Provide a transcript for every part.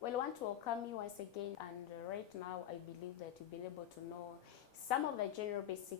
Well, I want to welcome you once again, and right now I believe that you've been able to know some of the general basic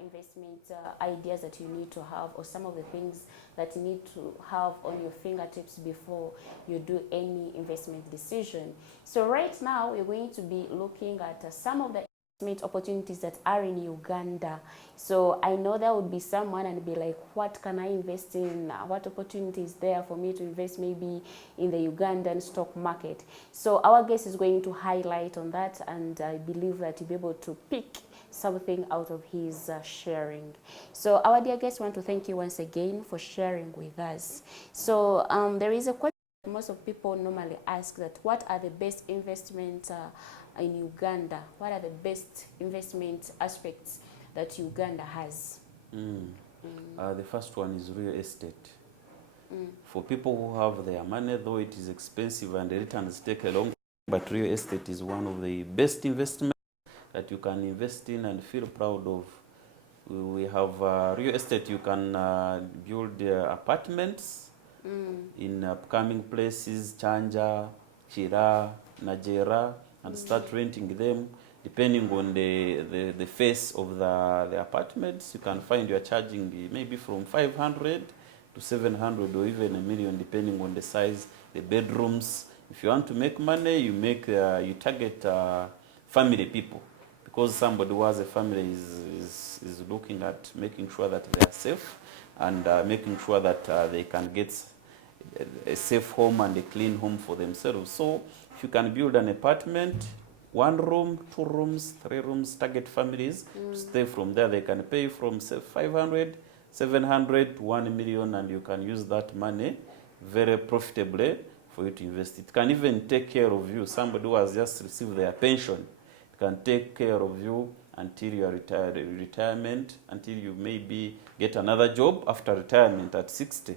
investment ideas that you need to have, or some of the things that you need to have on your fingertips before you do any investment decision. So right now we're going to be looking at some of the investment opportunities that are in Uganda. So I know there would be someone and be like, what can I invest in? What opportunity is there for me to invest maybe in the Ugandan stock market? So our guest is going to highlight on that, and I believe that you'll be able to pick something out of his sharing. So our dear guest, want to thank you once again for sharing with us. So there is a question most of people normally ask, that what are the best investment in Uganda? What are the best investment aspects that Uganda has? The first one is real estate. For people who have their money, though it is expensive and the returns take a long time, but real estate is one of the best investments that you can invest in and feel proud of. We have real estate. You can build apartments in upcoming places, Chanja, Chira, Najera, and start renting them. Depending on the face of the apartments, you can find you're charging maybe from 500 to 700 or even $1 million, depending on the size, the bedrooms. If you want to make money, you target family people, because somebody who has a family is looking at making sure that they are safe, and making sure that they can get a safe home and a clean home for themselves. So if you can build an apartment, 1 room, 2 rooms, 3 rooms, target families to stay from there. They can pay from say 500, 700 to 1 million, and you can use that money very profitably for you to invest. It can even take care of you. Somebody who has just received their pension can take care of you until your retirement, until you maybe get another job after retirement at 60.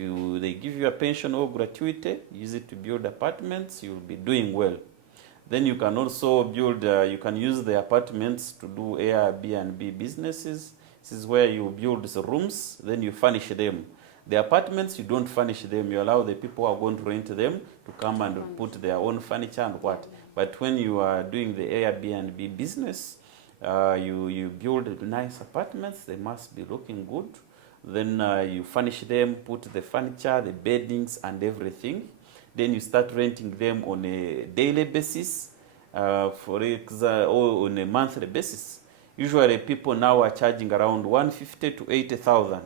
If they give you a pension or gratuity, use it to build apartments, you'll be doing well. Then you can also build, you can use the apartments to do Airbnb businesses. This is where you build the rooms, then you furnish them. The apartments, you don't furnish them. You allow the people who are going to rent them to come and put their own furniture and what. But when you are doing the Airbnb business, you build nice apartments. They must be looking good. Then you furnish them, put the furniture, the beddings, and everything. Then you start renting them on a daily basis, for example, or on a monthly basis. Usually people now are charging around 150 to 80,000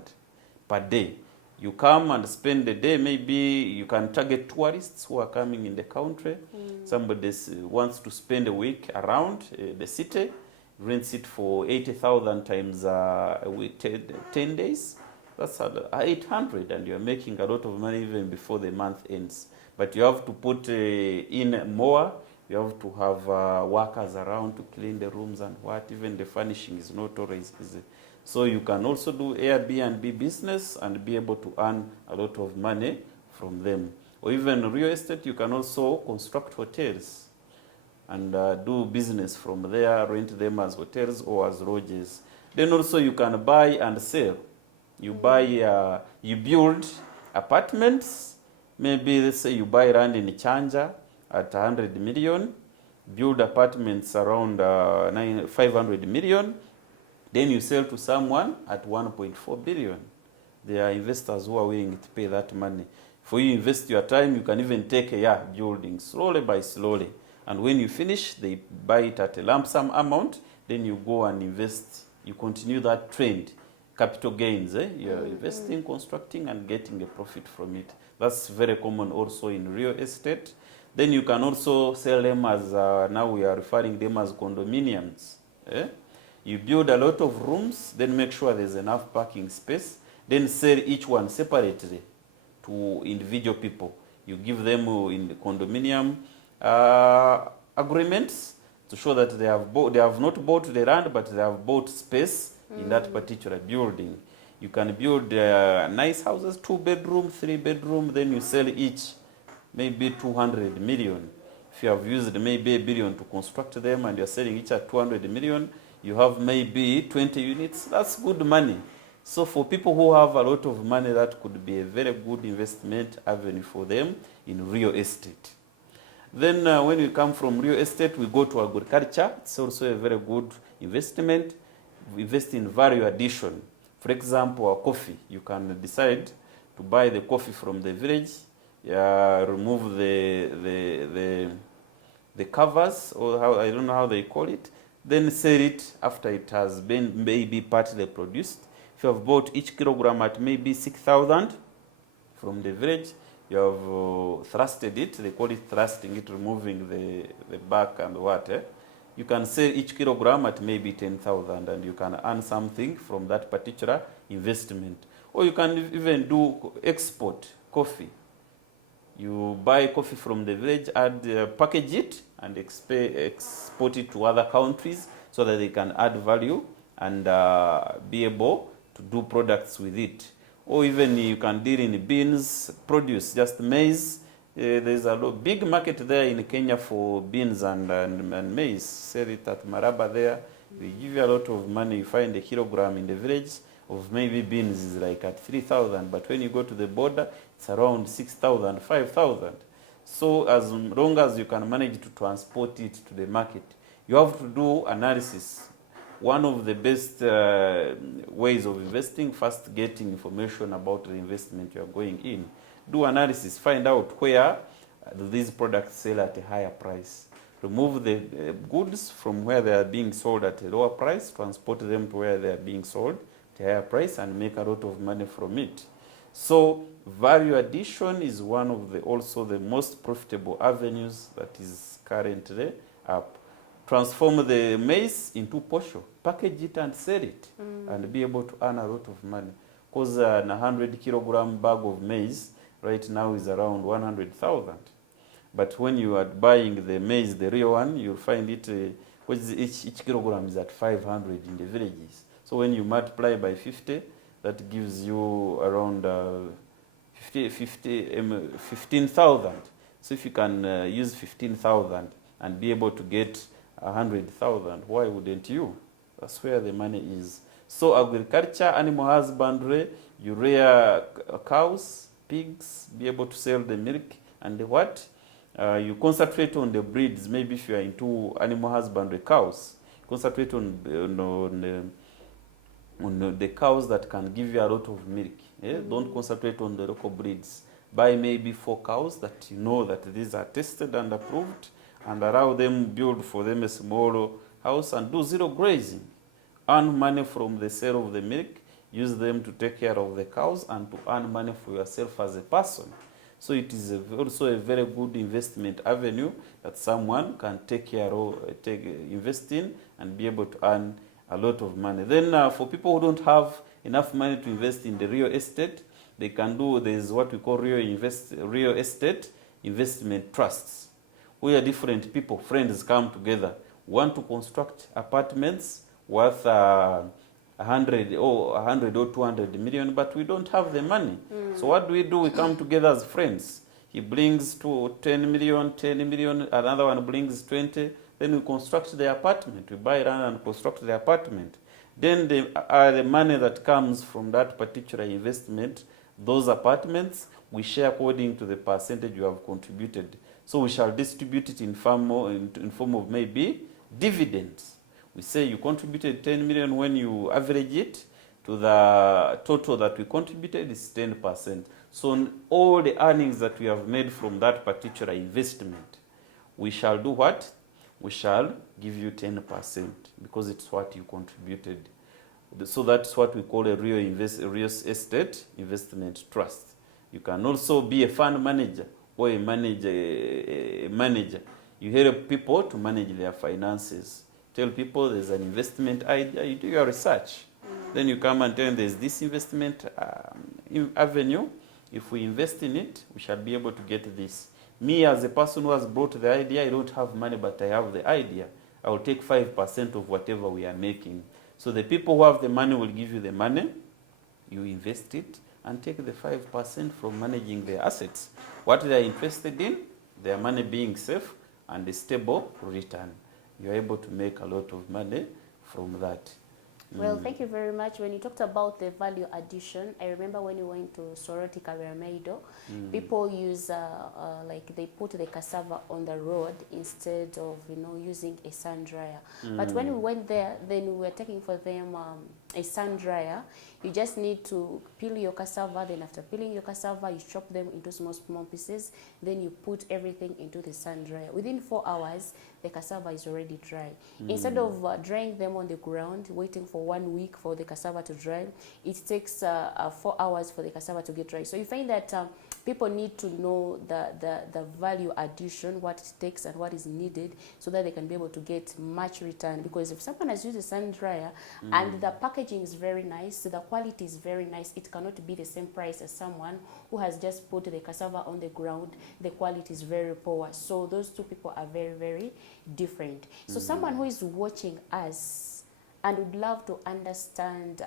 per day. You come and spend the day. Maybe you can target tourists who are coming in the country. Somebody wants to spend a week around the city, rents it for 80,000 times a week, 10 days. That's 800, and you're making a lot of money even before the month ends. But you have to put in more. You have to have workers around to clean the rooms and what. Even the furnishing is not always easy. So you can also do Airbnb business and be able to earn a lot of money from them. Or even real estate, you can also construct hotels and do business from there, rent them as hotels or as lodges. Then also you can buy and sell. You buy, you build apartments. Maybe let's say you buy land in Chanja at 100 million, build apartments around 500 million. Then you sell to someone at 1.4 billion. There are investors who are willing to pay that money. For you invest your time, you can even take a year building slowly by slowly. And when you finish, they buy it at a lump sum amount. Then you go and invest. You continue that trend. Capital gains, you're investing, constructing, and getting a profit from it. That's very common also in real estate. Then you can also sell them as, now we are referring them as condominiums. You build a lot of rooms, then make sure there's enough parking space, then sell each one separately to individual people. You give them in the condominium agreements to show that they have not bought the land, but they have bought space in that particular building. You can build nice houses, 2-bedroom, 3-bedroom, then you sell each maybe 200 million. If you have used maybe $1 billion to construct them and you're selling each at 200 million, you have maybe 20 units. That's good money. So for people who have a lot of money, that could be a very good investment avenue for them in real estate. Then when we come from real estate, we go to agriculture. It's also a very good investment. We invest in value addition. For example, coffee. You can decide to buy the coffee from the village, remove the covers, or how, I don't know how they call it, then sell it after it has been maybe partly produced. If you have bought each kilogram at maybe 6,000 from the village, you have thrusted it, they call it thrusting it, removing the back and what. You can sell each kilogram at maybe 10,000 and you can earn something from that particular investment. Or you can even do export coffee. You buy coffee from the village, package it, and export it to other countries so that they can add value and be able to do products with it. Or even you can deal in beans, produce, just maize. There's a big market there in Kenya for beans and maize. Sell it at Maraba there. We give you a lot of money. You find a kilogram in the village of maybe beans is like at 3,000, but when you go to the border, it's around 6,000, 5,000. So as long as you can manage to transport it to the market, you have to do analysis. One of the best ways of investing, first getting information about the investment you are going in. Do analysis, find out where these products sell at a higher price. Remove the goods from where they are being sold at a lower price, transport them to where they are being sold at a higher price, and make a lot of money from it. So value addition is one of the also the most profitable avenues that is currently up. Transform the maize into posho, package it and sell it, and be able to earn a lot of money. Because a 100-kilogram bag of maize right now is around 100,000. But when you are buying the maize, the real one, you'll find it, each kilogram is at 500 in the villages. So when you multiply by 50, that gives you around 15,000. So if you can use 15,000 and be able to get 100,000, why wouldn't you? That's where the money is. So agriculture, animal husbandry, you rear cows, pigs, be able to sell the milk, and the what? You concentrate on the breeds. Maybe if you are into animal husbandry, cows, concentrate on the cows that can give you a lot of milk. Yeah? Don't concentrate on the local breeds. Buy maybe 4 cows that you know that these are tested and approved, and allow them, build for them a small house and do zero grazing. Earn money from the sale of the milk, use them to take care of the cows and to earn money for yourself as a person. So it is also a very good investment avenue that someone can take care of, invest in, and be able to earn a lot of money. Then for people who don't have enough money to invest in the real estate, they can do, there's what we call real estate investment trusts, where different people, friends come together, want to construct apartments worth 100 or 200 million, but we don't have the money. So what do? We come together as friends. He brings 10 million, another one brings 20, then we construct the apartment. We buy land and construct the apartment. Then the money that comes from that particular investment, those apartments, we share according to the percentage you have contributed. So we shall distribute it in form of maybe dividends. We say you contributed 10 million, when you average it to the total that we contributed is 10%. So on all the earnings that we have made from that particular investment, we shall do what? We shall give you 10% because it's what you contributed. So that's what we call a real estate investment trust. You can also be a fund manager or a manager. You help people to manage their finances. Tell people there's an investment idea, you do your research. Then you come and tell them there's this investment avenue. If we invest in it, we shall be able to get this. Me as a person who has brought the idea, I don't have money, but I have the idea. I will take 5% of whatever we are making. So the people who have the money will give you the money, you invest it, and take the 5% from managing their assets. What they are interested in, their money being safe and a stable return. You are able to make a lot of money from that. Well, thank you very much. When you talked about the value addition, I remember when you went to Soroti Kaberameido, people use like they put the cassava on the road instead of using a sun dryer. But when we went there, then we were taking for them a sun dryer. You just need to peel your cassava. Then after peeling your cassava, you chop them into small pieces. Then you put everything into the sun dryer. Within 4 hours, the cassava is already dry. Instead of drying them on the ground, waiting for 1 week for the cassava to dry, it takes 4 hours for the cassava to get dry. So you find that people need to know the value addition, what it takes and what is needed, so that they can be able to get much return. Because if someone has used a sun dryer and the packaging is very nice, the quality is very nice, it cannot be the same price as someone who has just put the cassava on the ground. The quality is very poor. So those two people are very, very different. So someone who is watching us and would love to understand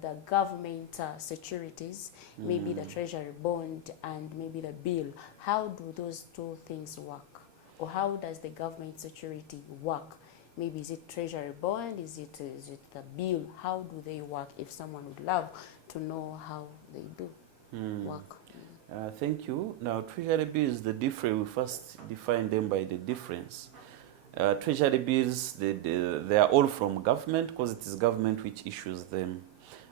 the government securities, maybe the treasury bond and maybe the bill, how do those two things work? Or how does the government security work? Maybe is it treasury bond, is it the bill? How do they work, if someone would love to know how they do work? Thank you. Now, treasury bills, the difference, we first define them by the difference. Treasury bills, they are all from government, because it is government which issues them.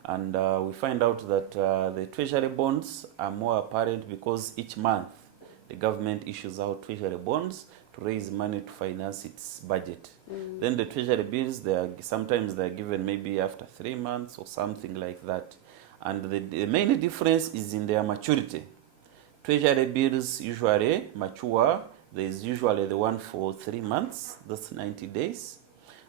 And we find out that the treasury bonds are more apparent because each month the government issues out treasury bonds to raise money to finance its budget. Then the treasury bills, sometimes they are given maybe after 3 months or something like that. And the main difference is in their maturity. Treasury bills usually mature. There is usually the one for 3 months, that's 90 days.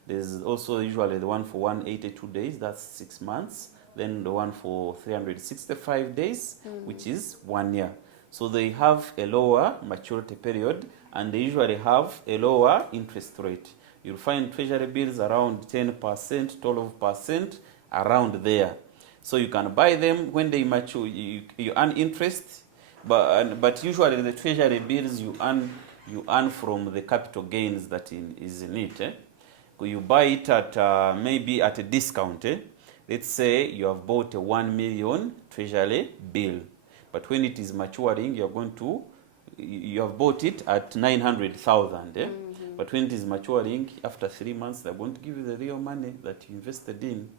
There's also usually the one for 182 days, that's 6 months. Then the one for 365 days, which is 1 year. So they have a lower maturity period, and they usually have a lower interest rate. You'll find treasury bills around 10%, 12%, around there. So you can buy them when they mature, you earn interest, but usually the treasury bills you earn from the capital gains that is in it. You buy it at maybe at a discount. Let's say you have bought a 1 million treasury bill, but when it is maturing, you have bought it at 900,000. But when it is maturing, after 3 months, they're going to give you the real money that you invested in,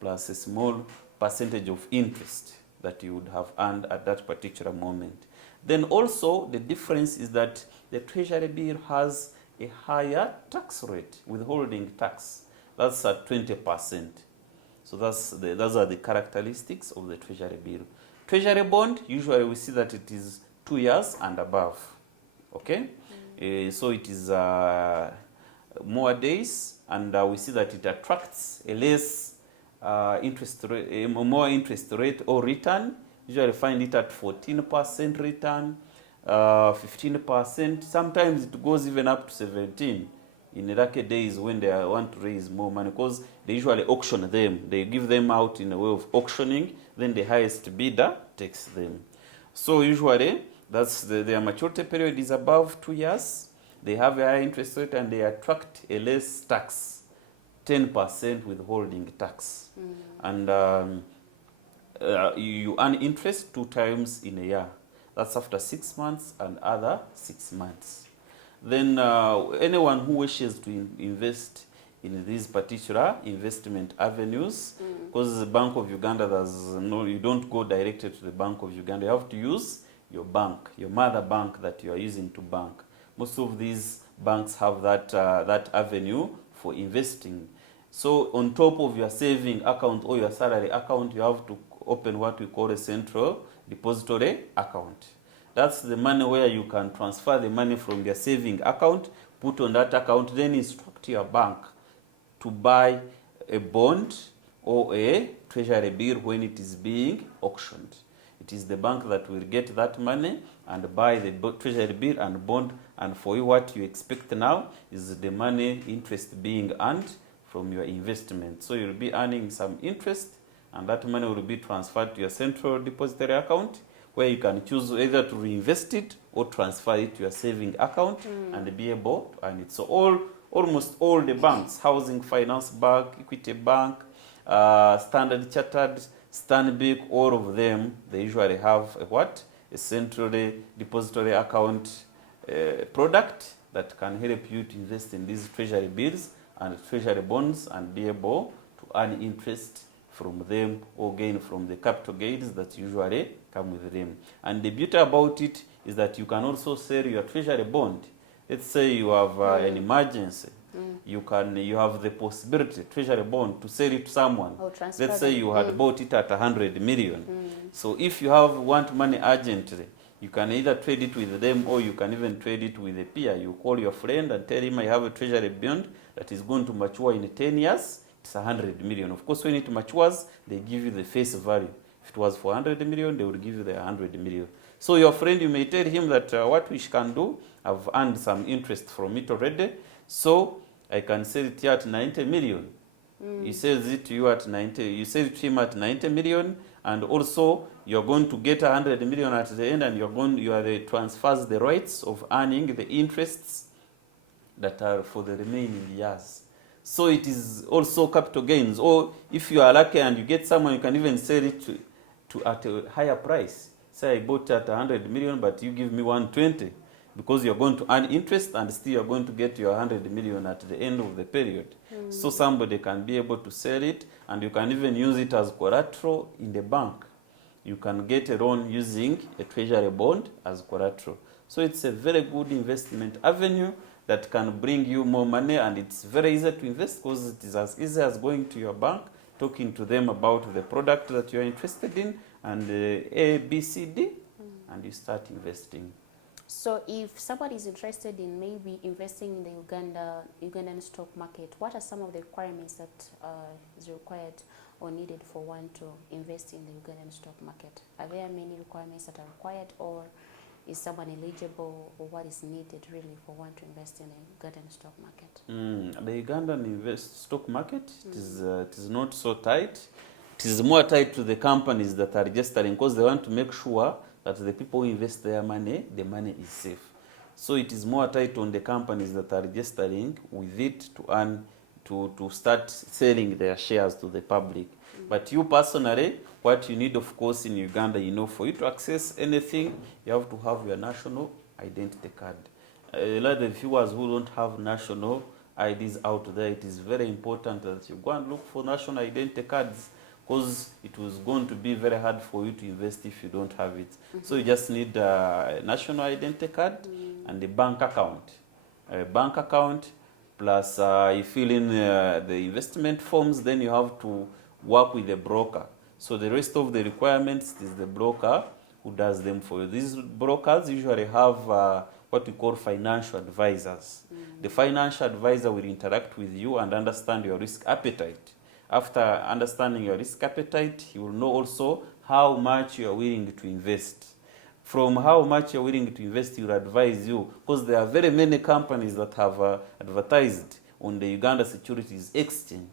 plus a small percentage of interest that you would have earned at that particular moment. Then also the difference is that the treasury bill has a higher tax rate, withholding tax. That's at 20%. So those are the characteristics of the treasury bill. Treasury bond, usually we see that it is 2 years and above. Okay? So it is more days, and we see that it attracts a less interest rate, more interest rate or return. Usually find it at 14% return, 15%. Sometimes it goes even up to 17% in lucky days when they want to raise more money, because they usually auction them. They give them out in a way of auctioning, then the highest bidder takes them. So usually that's their maturity period is above 2 years. They have a high interest rate and they attract a less tax, 10% withholding tax. And you earn interest 2 times in a year. That's after 6 months and other 6 months. Then anyone who wishes to invest in these particular investment avenues, because the Bank of Uganda, you don't go directly to the Bank of Uganda. You have to use your bank, your mother bank that you are using to bank. Most of these banks have that avenue for investing. So on top of your saving account or your salary account, you have to open what we call a central depository account. That's the money where you can transfer the money from your saving account, put on that account, then instruct your bank to buy a bond or a treasury bill when it is being auctioned. It is the bank that will get that money and buy the treasury bill and bond, and for you what you expect now is the money interest being earned from your investment. So you'll be earning some interest, and that money will be transferred to your central depository account, where you can choose either to reinvest it or transfer it to your saving account and be able to earn it. So almost all the banks, Housing Finance Bank, Equity Bank, Standard Chartered, Stanbic, all of them, they usually have a what? A centrally depository account product that can help you to invest in these treasury bills and treasury bonds and be able to earn interest from them or gain from the capital gains that usually come with them. And the beauty about it is that you can also sell your treasury bond. Let's say you have an emergency. You have the possibility, treasury bond, to sell it to someone. Let's say you had bought it at 100 million. So if you want money urgently, you can either trade it with them or you can even trade it with a peer. You call your friend and tell him, I have a treasury bond that is going to mature in 10 years. It's 100 million. Of course, when it matures, they give you the face value. If it was for 100 million, they will give you the 100 million. So your friend, you may tell him that what we can do, I've earned some interest from it already, so I can sell it here at 90 million. He sells it to you at 90, you sell it to him at 90 million, and also you're going to get 100 million at the end, and you are the transfers the rights of earning the interests that are for the remaining years. So it is also capital gains. Or if you are lucky and you get someone, you can even sell it to at a higher price. Say I bought at 100 million, but you give me 120, because you're going to earn interest and still you're going to get your 100 million at the end of the period. So somebody can be able to sell it, and you can even use it as collateral in the bank. You can get a loan using a treasury bond as collateral. So it's a very good investment avenue that can bring you more money, and it's very easy to invest because it is as easy as going to your bank, talking to them about the product that you're interested in, and A, B, C, D, and you start investing. So if somebody is interested in maybe investing in the Ugandan stock market, what are some of the requirements that is required or needed for one to invest in the Ugandan stock market? Are there many requirements that are required, or is someone eligible, or what is needed really for one to invest in the Ugandan stock market? The Ugandan stock market, it is not so tight. It is more tight to the companies that are registering, because they want to make sure that the people who invest their money, the money is safe. So it is more tight on the companies that are registering with it to earn, to start selling their shares to the public. But you personally, what you need, of course, in Uganda, for you to access anything, you have to have your national identity card. A lot of viewers who don't have national IDs out there, it is very important that you go and look for national identity cards, because it was going to be very hard for you to invest if you don't have it. So you just need a national identity card and a bank account. A bank account, plus you fill in the investment forms, then you have to work with a broker. So the rest of the requirements is the broker who does them for you. These brokers usually have what we call financial advisors. The financial advisor will interact with you and understand your risk appetite. After understanding your risk appetite, you will know also how much you are willing to invest. From how much you are willing to invest, he will advise you, because there are very many companies that have advertised on the Uganda Securities Exchange.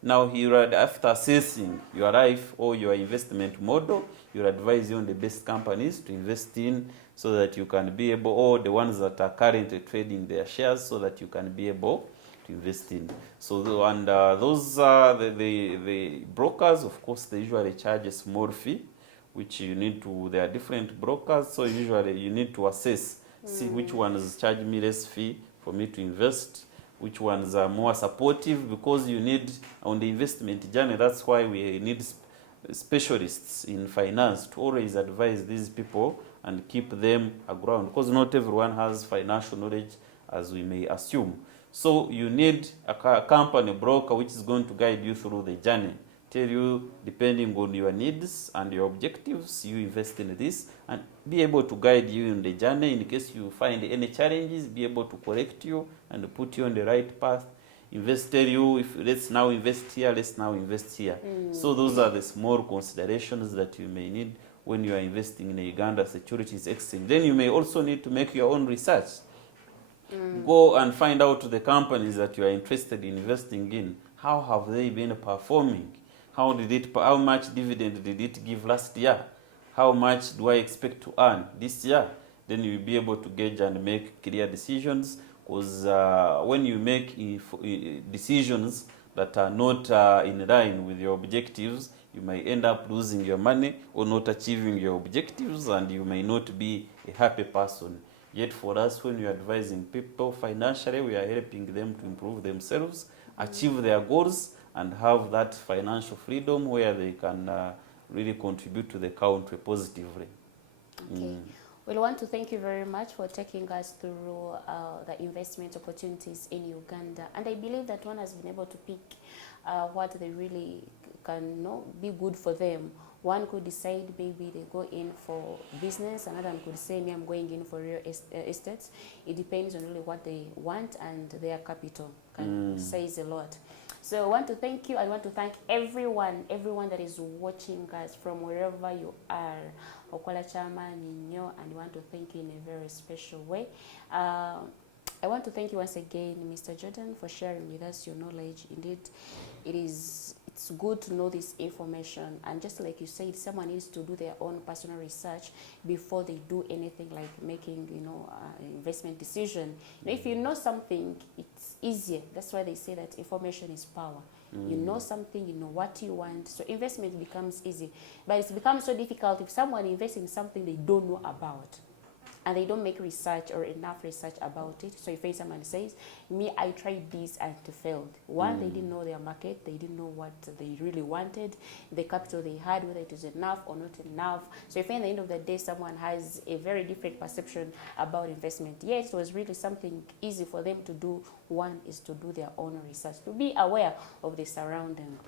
Now, after assessing your life or your investment model, he will advise you on the best companies to invest in, so that you can be able, or the ones that are currently trading their shares, so that you can be able invest in. So those are the brokers. Of course, they usually charge a small fee, which you need to, there are different brokers, so usually you need to assess, see which ones charge me less fee for me to invest, which ones are more supportive, because you need, on the investment journey, that's why we need specialists in finance to always advise these people and keep them aground, because not everyone has financial knowledge, as we may assume. So you need a company broker which is going to guide you through the journey, tell you, depending on your needs and your objectives, you invest in this, and be able to guide you in the journey in case you find any challenges, be able to correct you and put you on the right path. Tell you, if let's now invest here, let's now invest here. So those are the small considerations that you may need when you are investing in a Uganda Securities Exchange. Then you may also need to make your own research. Go and find out the companies that you are interested in investing in. How have they been performing? How much dividend did it give last year? How much do I expect to earn this year? Then you'll be able to gauge and make clear decisions, because when you make decisions that are not in line with your objectives, you may end up losing your money or not achieving your objectives, and you may not be a happy person. Yet for us, when we are advising people financially, we are helping them to improve themselves, achieve their goals, and have that financial freedom where they can really contribute to the country positively. Okay. We want to thank you very much for taking us through the investment opportunities in Uganda. And I believe that one has been able to pick what they really can be good for them. One could decide maybe they go in for business, another one could say, me, I'm going in for real estates. It depends on really what they want, and their capital says a lot. So I want to thank you. I want to thank everyone that is watching us from wherever you are. Okola Chama Ninyo, and I want to thank you in a very special way. I want to thank you once again, Mr. Jordan, for sharing with us your knowledge. Indeed, it's good to know this information, and just like you said, someone needs to do their own personal research before they do anything like making investment decision. If you know something, it's easier. That's why they say that information is power. You know something, you know what you want, so investment becomes easy. But it becomes so difficult if someone invests in something they don't know about, and they don't make research or enough research about it. So if someone says, me, I tried this and it failed. One, they didn't know their market, they didn't know what they really wanted, the capital they had, whether it is enough or not enough. So if at the end of the day, someone has a very different perception about investment, yes, it was really something easy for them to do. One is to do their own research, to be aware of the surrounding.